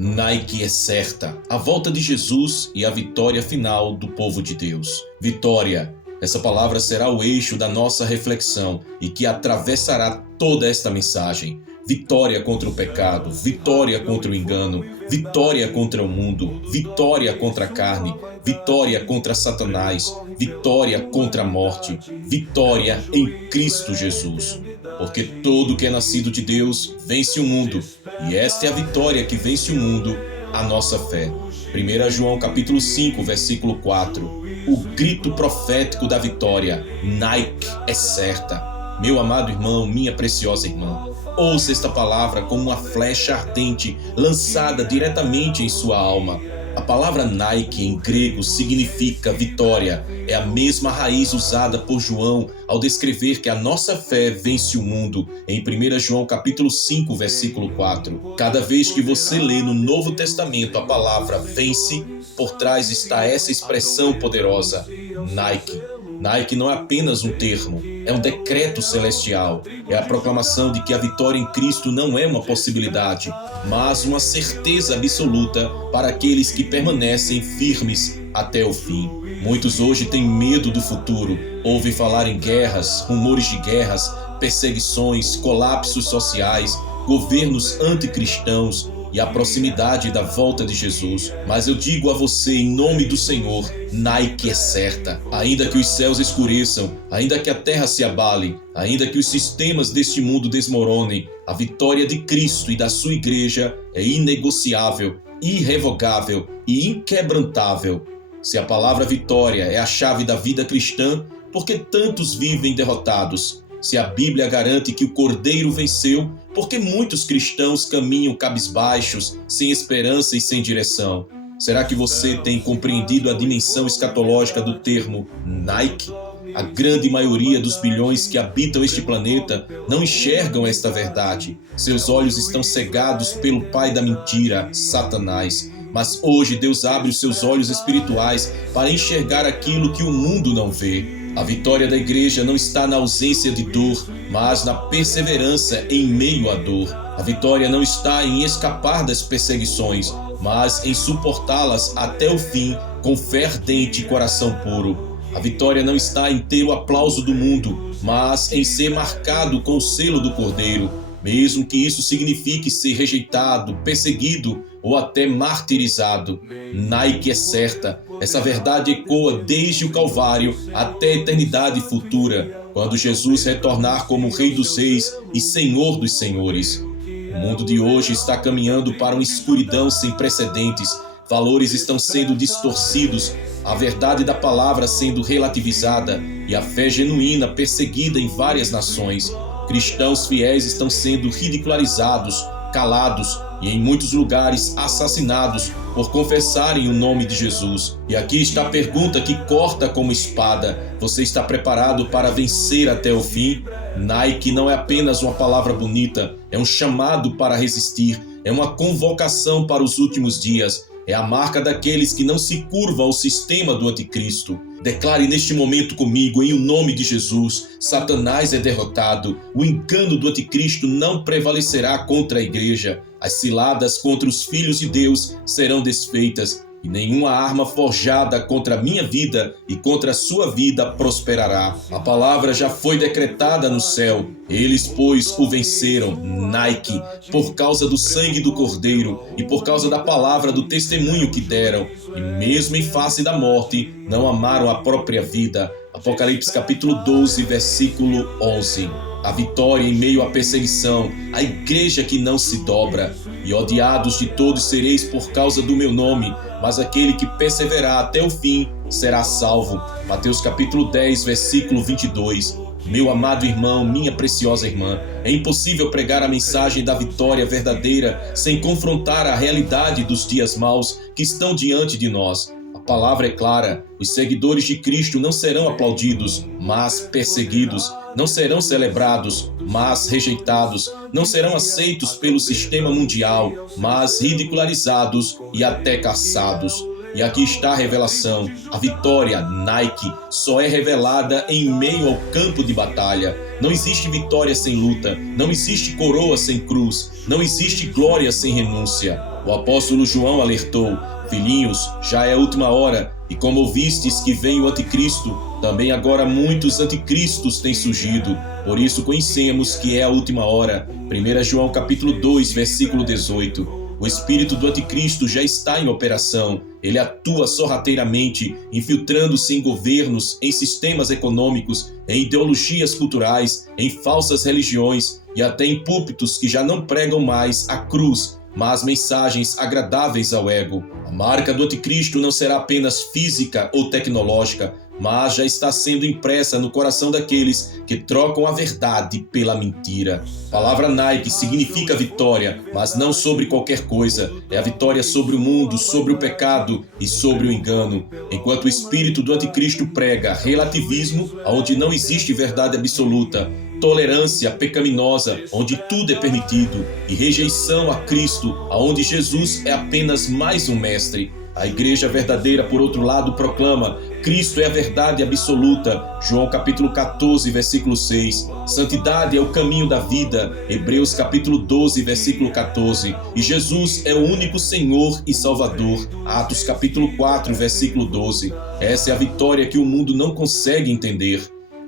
Nike é certa, a volta de Jesus e a vitória final do povo de Deus. Vitória, essa palavra será o eixo da nossa reflexão e que atravessará toda esta mensagem. Vitória contra o pecado, vitória contra o engano, vitória contra o mundo, vitória contra a carne, vitória contra Satanás, vitória contra a morte, vitória em Cristo Jesus. Porque todo que é nascido de Deus vence o mundo, e esta é a vitória que vence o mundo, a nossa fé. 1 João capítulo 5, versículo 4. O grito profético da vitória, Nike é certa. Meu amado irmão, minha preciosa irmã, ouça esta palavra como uma flecha ardente lançada diretamente em sua alma. A palavra Nike em grego significa vitória. É a mesma raiz usada por João ao descrever que a nossa fé vence o mundo, em 1 João capítulo 5, versículo 4. Cada vez que você lê no Novo Testamento a palavra vence, por trás está essa expressão poderosa, Nike. Nike não é apenas um termo, é um decreto celestial. É a proclamação de que a vitória em Cristo não é uma possibilidade, mas uma certeza absoluta para aqueles que permanecem firmes até o fim. Muitos hoje têm medo do futuro, ouvem falar em guerras, rumores de guerras, perseguições, colapsos sociais, governos anticristãos e a proximidade da volta de Jesus. Mas eu digo a você, em nome do Senhor, Nike é certa. Ainda que os céus escureçam, ainda que a terra se abale, ainda que os sistemas deste mundo desmoronem, a vitória de Cristo e da sua igreja é inegociável, irrevogável e inquebrantável. Se a palavra vitória é a chave da vida cristã, por que tantos vivem derrotados? Se a Bíblia garante que o Cordeiro venceu, por que muitos cristãos caminham cabisbaixos, sem esperança e sem direção? Será que você tem compreendido a dimensão escatológica do termo Nike? A grande maioria dos bilhões que habitam este planeta não enxergam esta verdade. Seus olhos estão cegados pelo pai da mentira, Satanás. Mas hoje Deus abre os seus olhos espirituais para enxergar aquilo que o mundo não vê. A vitória da igreja não está na ausência de dor, mas na perseverança em meio à dor. A vitória não está em escapar das perseguições, mas em suportá-las até o fim com fé ardente e coração puro. A vitória não está em ter o aplauso do mundo, mas em ser marcado com o selo do Cordeiro, mesmo que isso signifique ser rejeitado, perseguido ou até martirizado. Nike é certa. Essa verdade ecoa desde o Calvário até a eternidade futura, quando Jesus retornar como Rei dos Reis e Senhor dos Senhores. O mundo de hoje está caminhando para uma escuridão sem precedentes. Valores estão sendo distorcidos, a verdade da palavra sendo relativizada e a fé genuína perseguida em várias nações. Cristãos fiéis estão sendo ridicularizados, calados e em muitos lugares assassinados por confessarem o nome de Jesus. E aqui está a pergunta que corta como espada: você está preparado para vencer até o fim? Nike não é apenas uma palavra bonita, é um chamado para resistir, é uma convocação para os últimos dias, é a marca daqueles que não se curvam ao sistema do anticristo. Declare neste momento comigo, em o nome de Jesus: Satanás é derrotado, o engano do anticristo não prevalecerá contra a igreja, as ciladas contra os filhos de Deus serão desfeitas, e nenhuma arma forjada contra a minha vida e contra a sua vida prosperará. A palavra já foi decretada no céu. Eles, pois, o venceram, Nike, por causa do sangue do Cordeiro e por causa da palavra do testemunho que deram. E mesmo em face da morte, não amaram a própria vida. Apocalipse capítulo 12, versículo 11. A vitória em meio à perseguição, a igreja que não se dobra. E odiados de todos sereis por causa do meu nome, mas aquele que perseverar até o fim será salvo. Mateus capítulo 10, versículo 22. Meu amado irmão, minha preciosa irmã, é impossível pregar a mensagem da vitória verdadeira sem confrontar a realidade dos dias maus que estão diante de nós. A palavra é clara: os seguidores de Cristo não serão aplaudidos, mas perseguidos. Não serão celebrados, mas rejeitados. Não serão aceitos pelo sistema mundial, mas ridicularizados e até caçados. E aqui está a revelação. A vitória, Nike, só é revelada em meio ao campo de batalha. Não existe vitória sem luta. Não existe coroa sem cruz. Não existe glória sem renúncia. O apóstolo João alertou: filhinhos, já é a última hora, e como ouvistes que vem o anticristo, também agora muitos anticristos têm surgido. Por isso conhecemos que é a última hora. 1 João capítulo 2, versículo 18. O espírito do anticristo já está em operação. Ele atua sorrateiramente, infiltrando-se em governos, em sistemas econômicos, em ideologias culturais, em falsas religiões e até em púlpitos que já não pregam mais a cruz, mas mensagens agradáveis ao ego. A marca do anticristo não será apenas física ou tecnológica, mas já está sendo impressa no coração daqueles que trocam a verdade pela mentira. A palavra Nike significa vitória, mas não sobre qualquer coisa. É a vitória sobre o mundo, sobre o pecado e sobre o engano. Enquanto o espírito do anticristo prega relativismo, onde não existe verdade absoluta, tolerância pecaminosa, onde tudo é permitido, e rejeição a Cristo, onde Jesus é apenas mais um mestre. A igreja verdadeira, por outro lado, proclama: Cristo é a verdade absoluta. João capítulo 14, versículo 6. Santidade é o caminho da vida. Hebreus capítulo 12, versículo 14. E Jesus é o único Senhor e Salvador. Atos capítulo 4, versículo 12. Essa é a vitória que o mundo não consegue entender.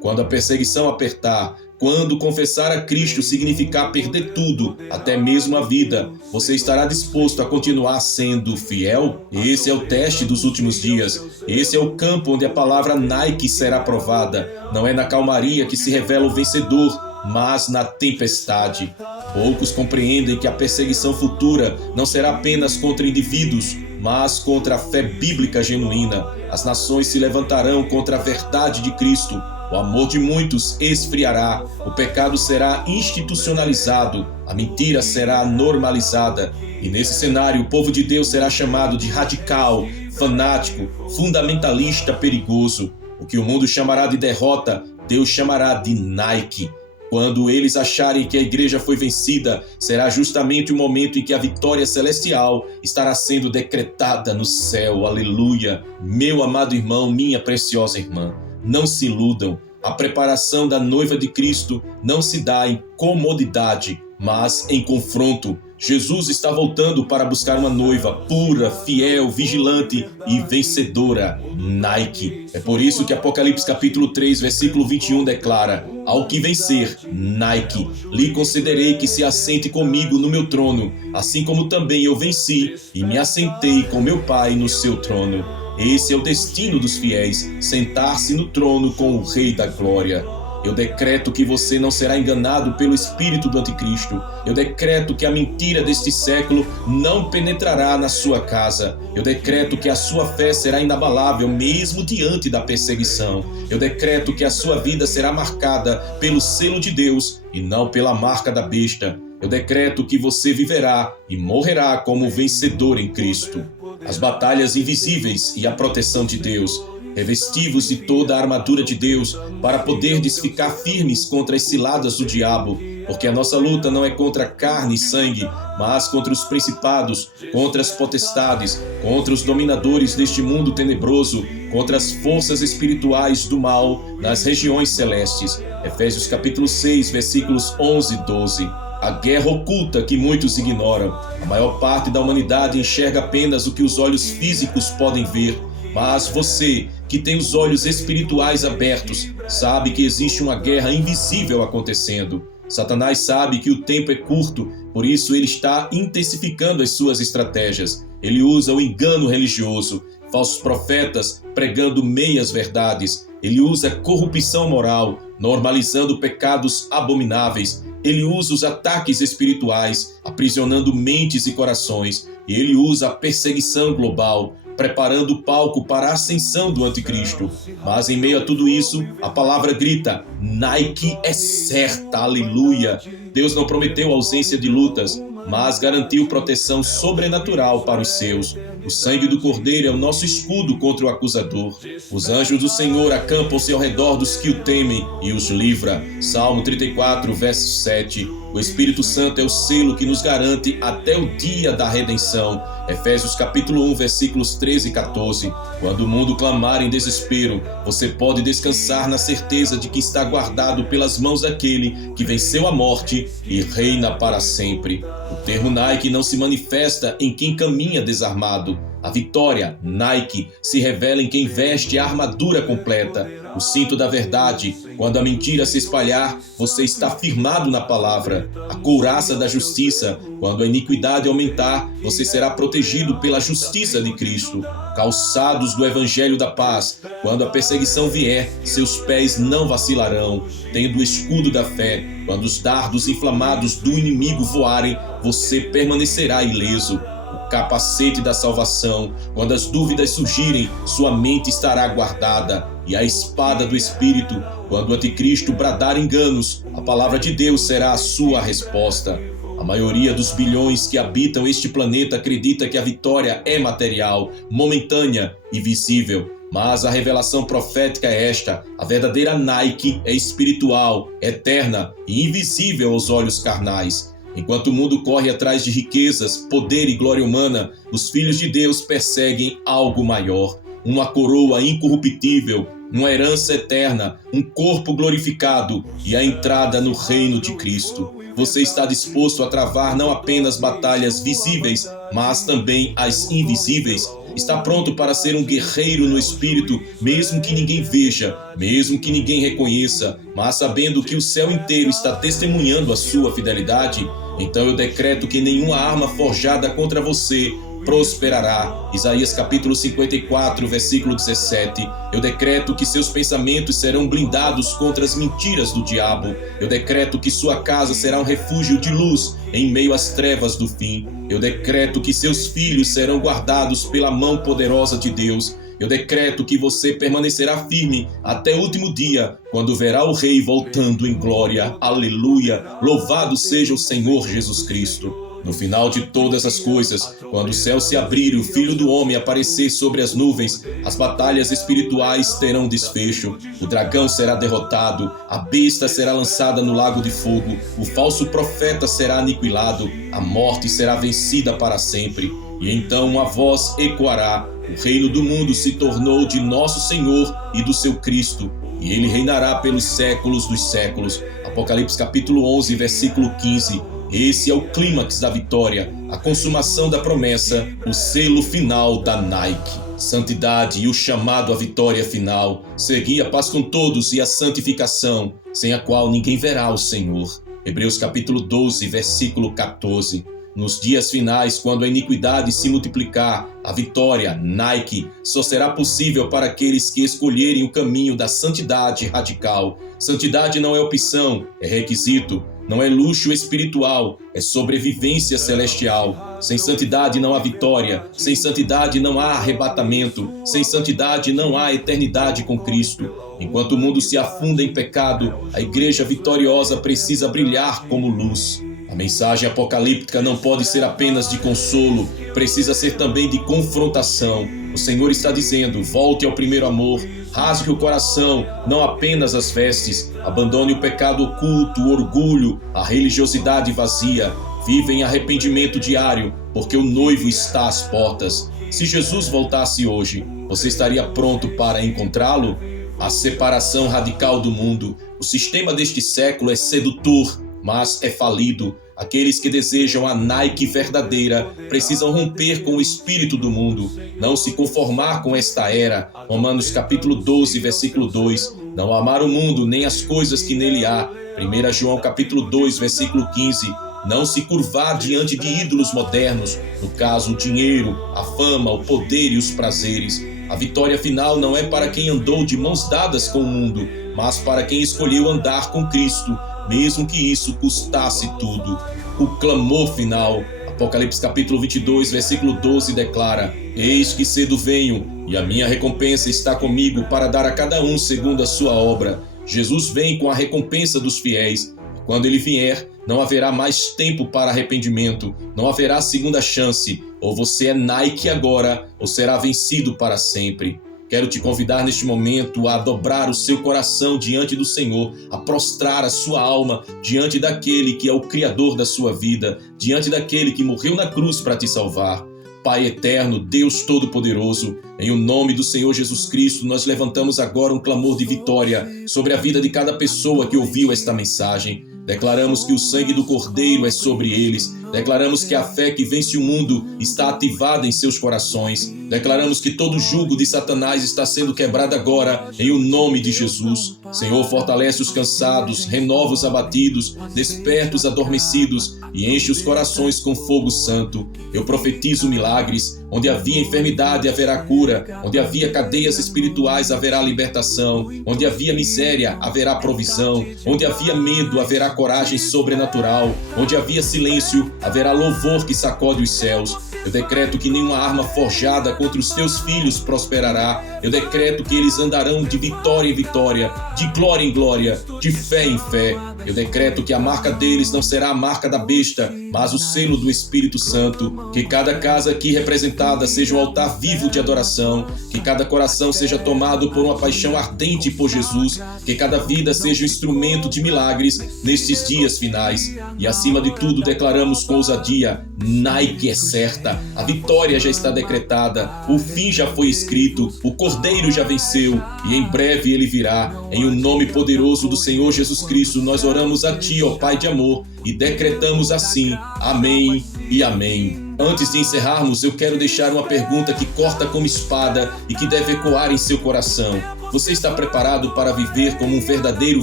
Quando a perseguição apertar, quando confessar a Cristo significar perder tudo, até mesmo a vida, você estará disposto a continuar sendo fiel? Esse é o teste dos últimos dias. Esse é o campo onde a palavra Nike será provada. Não é na calmaria que se revela o vencedor, mas na tempestade. Poucos compreendem que a perseguição futura não será apenas contra indivíduos, mas contra a fé bíblica genuína. As nações se levantarão contra a verdade de Cristo. O amor de muitos esfriará, o pecado será institucionalizado, a mentira será normalizada. E nesse cenário, o povo de Deus será chamado de radical, fanático, fundamentalista, perigoso. O que o mundo chamará de derrota, Deus chamará de Nike. Quando eles acharem que a igreja foi vencida, será justamente o momento em que a vitória celestial estará sendo decretada no céu. Aleluia! Meu amado irmão, minha preciosa irmã, não se iludam. A preparação da noiva de Cristo não se dá em comodidade, mas em confronto. Jesus está voltando para buscar uma noiva pura, fiel, vigilante e vencedora. Nike. É por isso que Apocalipse capítulo 3, versículo 21 declara: ao que vencer, Nike, lhe concederei que se assente comigo no meu trono, assim como também eu venci e me assentei com meu Pai no seu trono. Esse é o destino dos fiéis, sentar-se no trono com o Rei da Glória. Eu decreto que você não será enganado pelo espírito do anticristo. Eu decreto que a mentira deste século não penetrará na sua casa. Eu decreto que a sua fé será inabalável mesmo diante da perseguição. Eu decreto que a sua vida será marcada pelo selo de Deus e não pela marca da besta. Eu decreto que você viverá e morrerá como vencedor em Cristo. As batalhas invisíveis e a proteção de Deus. Revestivos de toda a armadura de Deus, para poderdes ficar firmes contra as ciladas do diabo, porque a nossa luta não é contra carne e sangue, mas contra os principados, contra as potestades, contra os dominadores deste mundo tenebroso, contra as forças espirituais do mal nas regiões celestes. Efésios capítulo 6, versículos 11 e 12. A guerra oculta que muitos ignoram. A maior parte da humanidade enxerga apenas o que os olhos físicos podem ver, mas você, que tem os olhos espirituais abertos, sabe que existe uma guerra invisível acontecendo. Satanás sabe que o tempo é curto, por isso ele está intensificando as suas estratégias. Ele usa o engano religioso, falsos profetas pregando meias verdades. Ele usa corrupção moral, normalizando pecados abomináveis. Ele usa os ataques espirituais, aprisionando mentes e corações. E ele usa a perseguição global, preparando o palco para a ascensão do anticristo. Mas em meio a tudo isso, a palavra grita: Nike é certa, aleluia! Deus não prometeu ausência de lutas, mas garantiu proteção sobrenatural para os seus. O sangue do Cordeiro é o nosso escudo contra o acusador. Os anjos do Senhor acampam-se ao redor dos que o temem e os livra. Salmo 34, verso 7. O Espírito Santo é o selo que nos garante até o dia da redenção. Efésios capítulo 1, versículos 13 e 14. Quando o mundo clamar em desespero, você pode descansar na certeza de que está guardado pelas mãos daquele que venceu a morte e reina para sempre. O termo Nike não se manifesta em quem caminha desarmado. A vitória, Nike, se revela em quem veste a armadura completa. O cinto da verdade, quando a mentira se espalhar, você está firmado na palavra. A couraça da justiça, quando a iniquidade aumentar, você será protegido pela justiça de Cristo. Calçados do evangelho da paz, quando a perseguição vier, seus pés não vacilarão. Tendo o escudo da fé, quando os dardos inflamados do inimigo voarem, você permanecerá ileso. O capacete da salvação, quando as dúvidas surgirem, sua mente estará guardada. E a espada do Espírito, quando o anticristo bradar enganos, a palavra de Deus será a sua resposta. A maioria dos bilhões que habitam este planeta acredita que a vitória é material, momentânea e visível. Mas a revelação profética é esta: a verdadeira Nike é espiritual, eterna e invisível aos olhos carnais. Enquanto o mundo corre atrás de riquezas, poder e glória humana, os filhos de Deus perseguem algo maior, uma coroa incorruptível, uma herança eterna, um corpo glorificado e a entrada no reino de Cristo. Você está disposto a travar não apenas batalhas visíveis, mas também as invisíveis? Está pronto para ser um guerreiro no espírito, mesmo que ninguém veja, mesmo que ninguém reconheça, mas sabendo que o céu inteiro está testemunhando a sua fidelidade? Então eu decreto que nenhuma arma forjada contra você prosperará. Isaías capítulo 54, versículo 17. Eu decreto que seus pensamentos serão blindados contra as mentiras do diabo. Eu decreto que sua casa será um refúgio de luz em meio às trevas do fim. Eu decreto que seus filhos serão guardados pela mão poderosa de Deus. Eu decreto que você permanecerá firme até o último dia, quando verá o Rei voltando em glória. Aleluia! Louvado seja o Senhor Jesus Cristo. No final de todas as coisas, quando o céu se abrir e o Filho do Homem aparecer sobre as nuvens, as batalhas espirituais terão desfecho. O dragão será derrotado, a besta será lançada no lago de fogo, o falso profeta será aniquilado, a morte será vencida para sempre. E então uma voz ecoará: o reino do mundo se tornou de nosso Senhor e do seu Cristo, e ele reinará pelos séculos dos séculos. Apocalipse capítulo 11, versículo 15. Esse é o clímax da vitória, a consumação da promessa, o selo final da Nike. Santidade e o chamado à vitória final. Segui a paz com todos e a santificação, sem a qual ninguém verá o Senhor. Hebreus capítulo 12, versículo 14. Nos dias finais, quando a iniquidade se multiplicar, a vitória, Nike, só será possível para aqueles que escolherem o caminho da santidade radical. Santidade não é opção, é requisito. Não é luxo espiritual, é sobrevivência celestial. Sem santidade não há vitória, sem santidade não há arrebatamento, sem santidade não há eternidade com Cristo. Enquanto o mundo se afunda em pecado, a igreja vitoriosa precisa brilhar como luz. A mensagem apocalíptica não pode ser apenas de consolo, precisa ser também de confrontação. O Senhor está dizendo: volte ao primeiro amor, rasgue o coração, não apenas as vestes, abandone o pecado oculto, o orgulho, a religiosidade vazia, viva em arrependimento diário, porque o noivo está às portas. Se Jesus voltasse hoje, você estaria pronto para encontrá-lo? A separação radical do mundo. O sistema deste século é sedutor, mas é falido. Aqueles que desejam a Nike verdadeira precisam romper com o espírito do mundo, não se conformar com esta era. Romanos capítulo 12, versículo 2. Não amar o mundo nem as coisas que nele há. 1 João capítulo 2, versículo 15. Não se curvar diante de ídolos modernos, no caso o dinheiro, a fama, o poder e os prazeres. A vitória final não é para quem andou de mãos dadas com o mundo, mas para quem escolheu andar com Cristo, mesmo que isso custasse tudo. O clamor final. Apocalipse capítulo 22, versículo 12 declara: eis que cedo venho, e a minha recompensa está comigo para dar a cada um segundo a sua obra. Jesus vem com a recompensa dos fiéis. Quando ele vier, não haverá mais tempo para arrependimento, não haverá segunda chance. Ou você é Nike agora, ou será vencido para sempre. Quero te convidar neste momento a dobrar o seu coração diante do Senhor, a prostrar a sua alma diante daquele que é o Criador da sua vida, diante daquele que morreu na cruz para te salvar. Pai eterno, Deus Todo-Poderoso, em o nome do Senhor Jesus Cristo, nós levantamos agora um clamor de vitória sobre a vida de cada pessoa que ouviu esta mensagem. Declaramos que o sangue do Cordeiro é sobre eles. Declaramos que a fé que vence o mundo está ativada em seus corações. Declaramos que todo jugo de Satanás está sendo quebrado agora, em o nome de Jesus. Senhor, fortalece os cansados, renova os abatidos, desperta os adormecidos e enche os corações com fogo santo. Eu profetizo milagres. Onde havia enfermidade, haverá cura. Onde havia cadeias espirituais, haverá libertação. Onde havia miséria, haverá provisão. Onde havia medo, haverá coragem sobrenatural. Onde havia silêncio, haverá louvor que sacode os céus. Eu decreto que nenhuma arma forjada contra os teus filhos prosperará. Eu decreto que eles andarão de vitória em vitória, de glória em glória, de fé em fé. Eu decreto que a marca deles não será a marca da besta, mas o selo do Espírito Santo. Que cada casa aqui representada seja um altar vivo de adoração. Que cada coração seja tomado por uma paixão ardente por Jesus. Que cada vida seja um instrumento de milagres nestes dias finais. E acima de tudo declaramos com ousadia: Nike é certa, a vitória já está decretada, o fim já foi escrito, o Cordeiro já venceu e em breve ele virá. Em o nome poderoso do Senhor Jesus Cristo, nós oramos a Ti, ó Pai de amor, e decretamos assim: amém e amém. Antes de encerrarmos, eu quero deixar uma pergunta que corta como espada e que deve ecoar em seu coração. Você está preparado para viver como um verdadeiro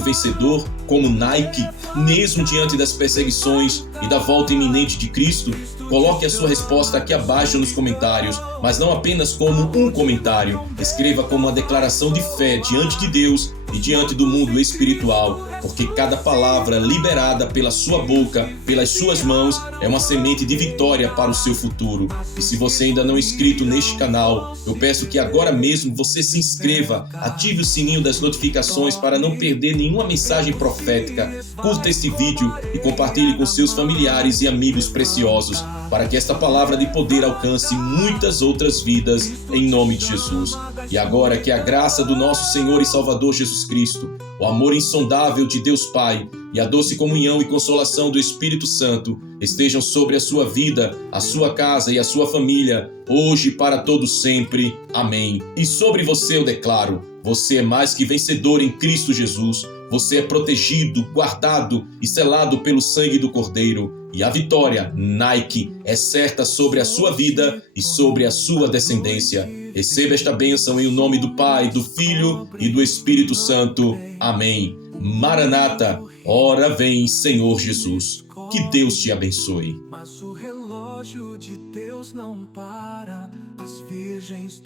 vencedor, como Nike, mesmo diante das perseguições e da volta iminente de Cristo? Coloque a sua resposta aqui abaixo nos comentários, mas não apenas como um comentário. Escreva como uma declaração de fé diante de Deus e diante do mundo espiritual, porque cada palavra liberada pela sua boca, pelas suas mãos, é uma semente de vitória para o seu futuro. E se você ainda não é inscrito neste canal, eu peço que agora mesmo você se inscreva, ative o sininho das notificações para não perder nenhuma mensagem profética. Curta este vídeo e compartilhe com seus familiares e amigos preciosos, para que esta palavra de poder alcance muitas outras vidas, em nome de Jesus. E agora que a graça do nosso Senhor e Salvador Jesus Cristo, o amor insondável de Deus Pai e a doce comunhão e consolação do Espírito Santo estejam sobre a sua vida, a sua casa e a sua família, hoje e para todo sempre. Amém. E sobre você eu declaro: você é mais que vencedor em Cristo Jesus. Você é protegido, guardado e selado pelo sangue do Cordeiro. E a vitória, Nike, é certa sobre a sua vida e sobre a sua descendência. Receba esta bênção em o nome do Pai, do Filho e do Espírito Santo. Amém. Maranata, ora vem, Senhor Jesus. Que Deus te abençoe. Mas o relógio de Deus não para, as virgens